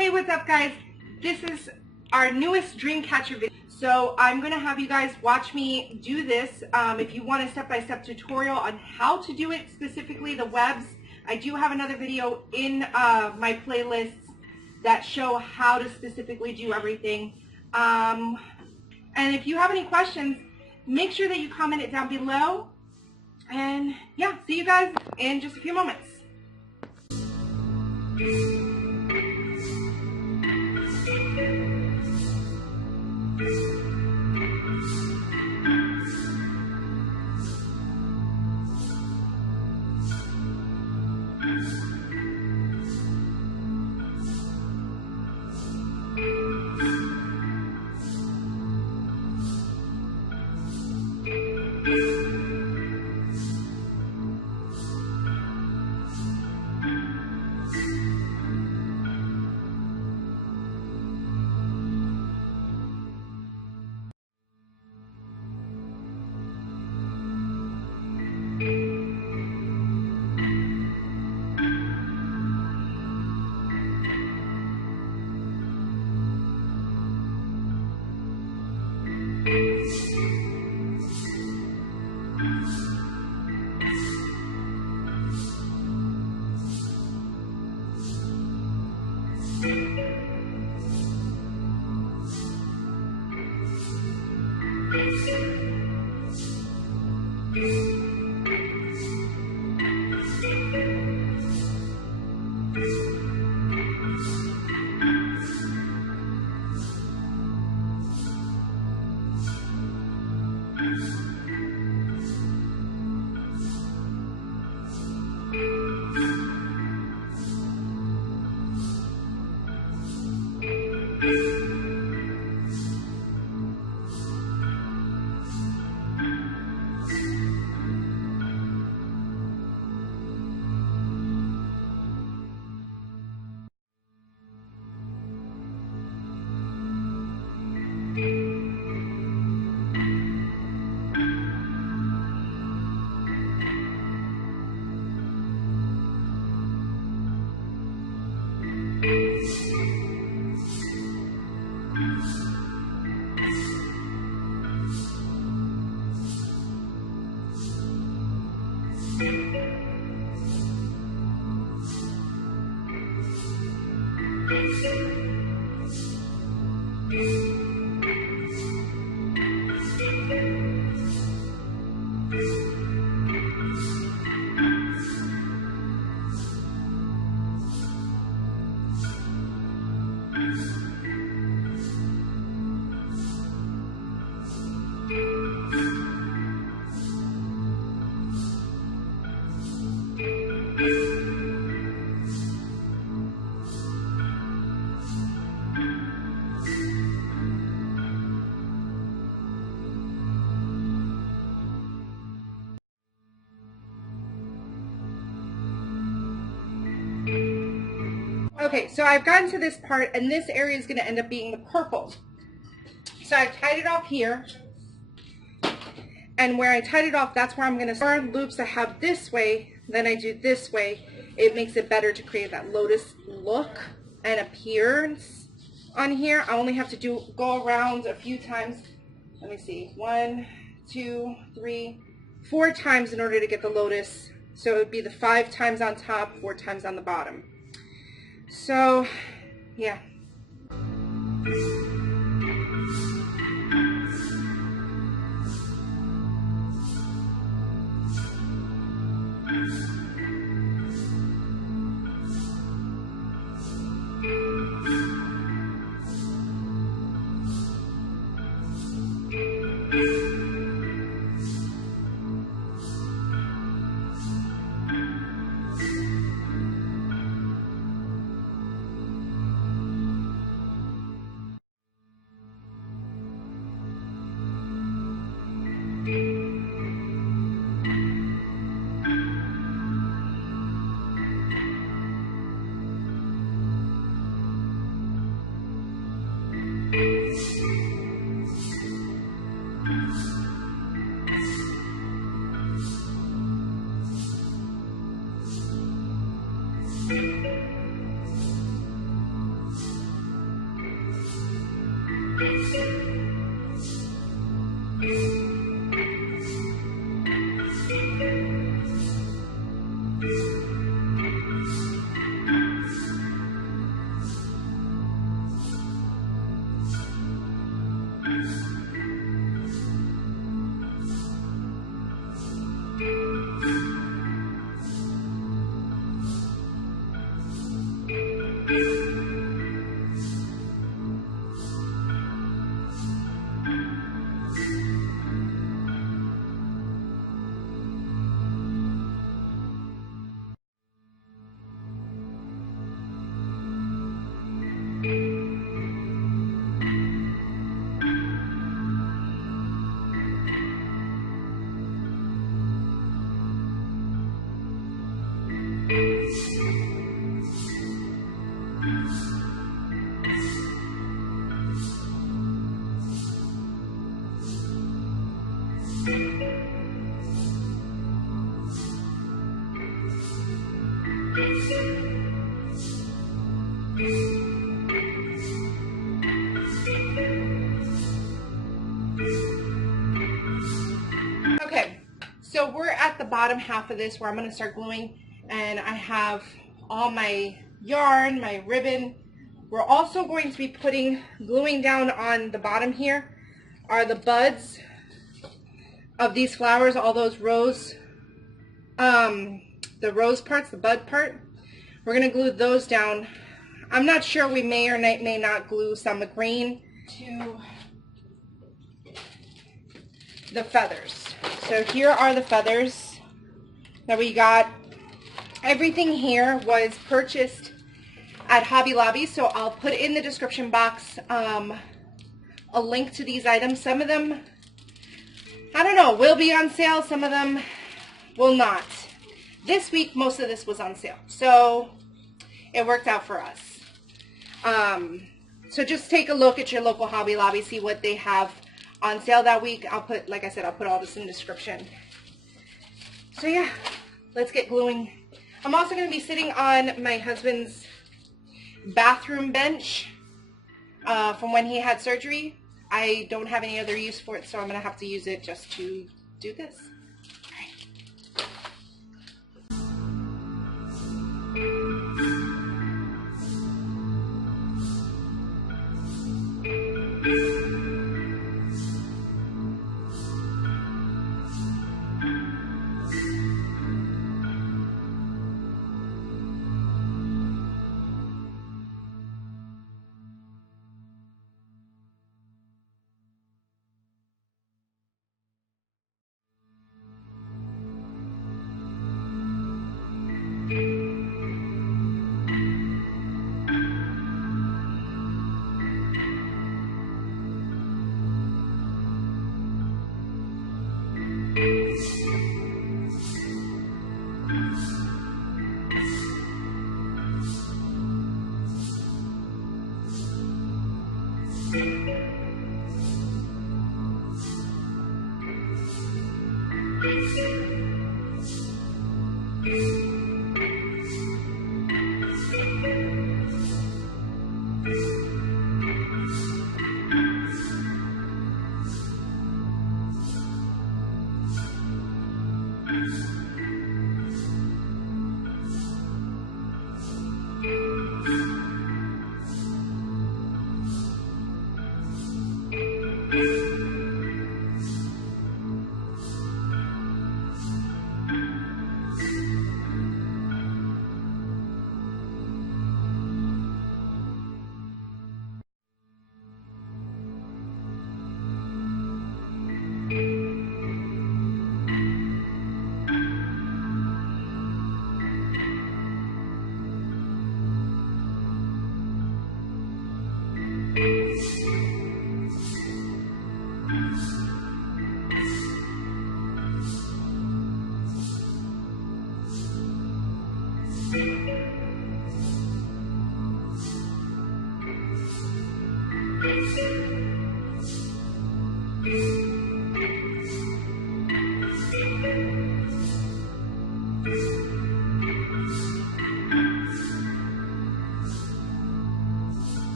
Hey, what's up guys? This is our newest Dreamcatcher video. So I'm going to have you guys watch me do this. If you want a step-by-step tutorial on how to do it, specifically the webs, I do have another video in my playlists that show how to specifically do everything. And if you have any questions, make sure that you comment it down below. And yeah, see you guys in just a few moments. Okay, so I've gotten to this part, and this area is going to end up being the purple. So I've tied it off here, and where I tied it off, that's where I'm going to start loops I have this way, then I do this way. It makes it better to create that lotus look and appearance on here. I only have to go around a few times. Let me see, 1, 2, 3, 4 times in order to get the lotus. So it would be the 5 times on top, 4 times on the bottom. So, yeah. Okay, so we're at the bottom half of this where I'm going to start gluing, and I have all my yarn, my ribbon. We're also going to be gluing down on the bottom here are the buds of these flowers, all those rose, the rose parts, the bud part. We're going to glue those down. I'm not sure, we may or may not glue some green to the feathers. So here are the feathers that we got. Everything here was purchased at Hobby Lobby, so I'll put in the description box a link to these items. Some of them, I don't know, will be on sale. Some of them will not. This week, most of this was on sale, so it worked out for us. So just take a look at your local Hobby Lobby, see what they have on sale that week. I'll put, like I said, I'll put all this in the description. So yeah, let's get gluing. I'm also going to be sitting on my husband's bathroom bench from when he had surgery. I don't have any other use for it, so I'm going to have to use it just to do this.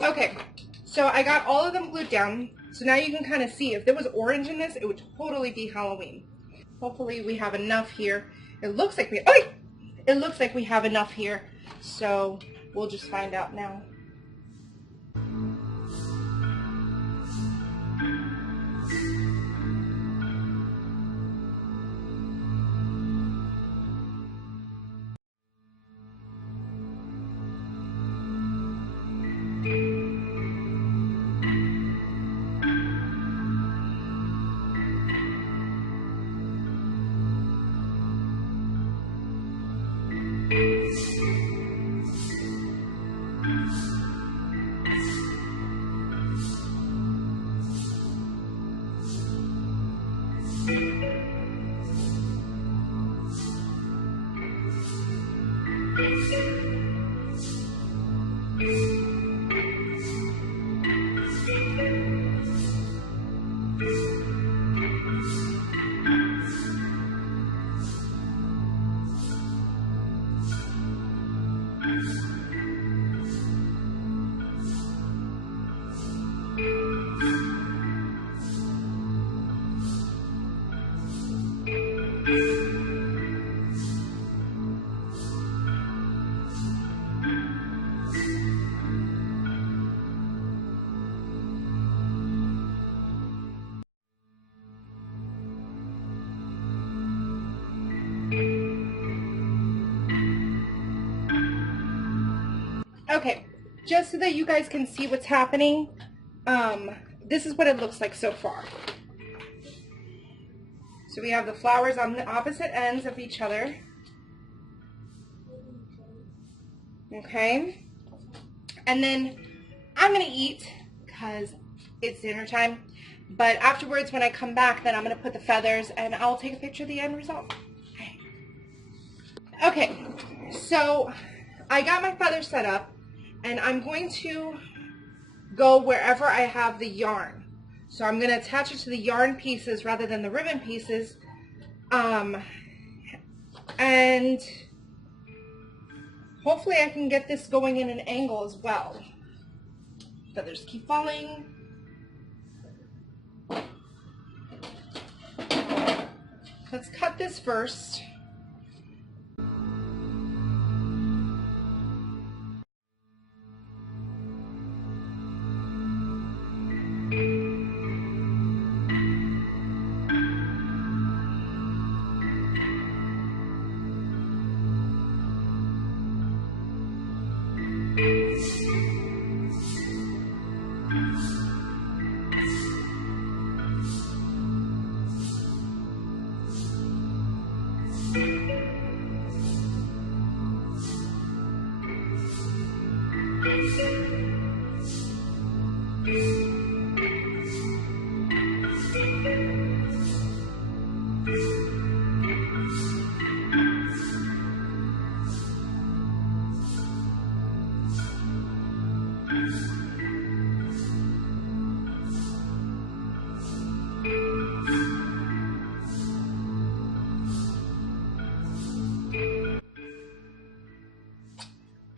Okay, so I got all of them glued down. So now you can kind of see if there was orange in this, it would totally be Halloween. Hopefully we have enough here. It looks like we have enough here. So we'll just find out now. Okay, just so that you guys can see what's happening, this is what it looks like so far. So we have the flowers on the opposite ends of each other. Okay, and then I'm going to eat because it's dinner time. But afterwards, when I come back, then I'm going to put the feathers and I'll take a picture of the end result. Okay, so I got my feathers set up and I'm going to go wherever I have the yarn. So I'm going to attach it to the yarn pieces rather than the ribbon pieces. And hopefully I can get this going in an angle as well. Feathers keep falling. Let's cut this first.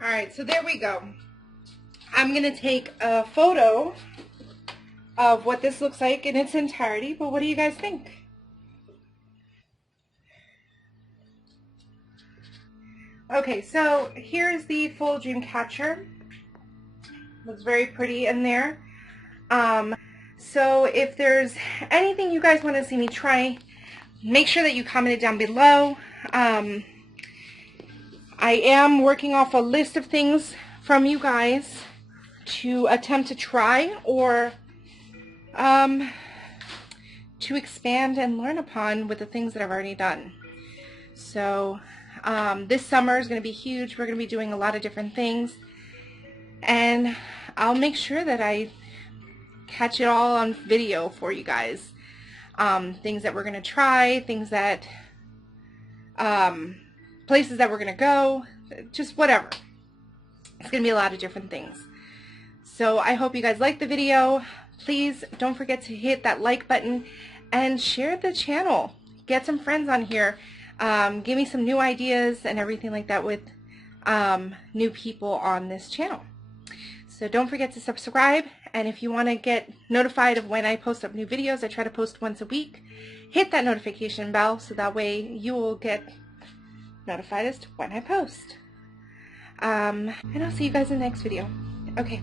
Alright, so there we go. I'm going to take a photo of what this looks like in its entirety, but what do you guys think? Okay, so here's the full Dreamcatcher. Looks very pretty in there. So if there's anything you guys want to see me try, make sure that you comment it down below. I am working off a list of things from you guys to attempt to try or to expand and learn upon with the things that I've already done. So this summer is going to be huge. We're going to be doing a lot of different things, and I'll make sure that I catch it all on video for you guys. Things that we're going to try, things that places that we're going to go, just whatever. It's going to be a lot of different things. So I hope you guys like the video. Please don't forget to hit that like button and share the channel. Get some friends on here. Give me some new ideas and everything like that with new people on this channel. So don't forget to subscribe, and if you want to get notified of when I post up new videos, I try to post once a week, hit that notification bell so that way you will get notified as to when I post. And I'll see you guys in the next video. Okay.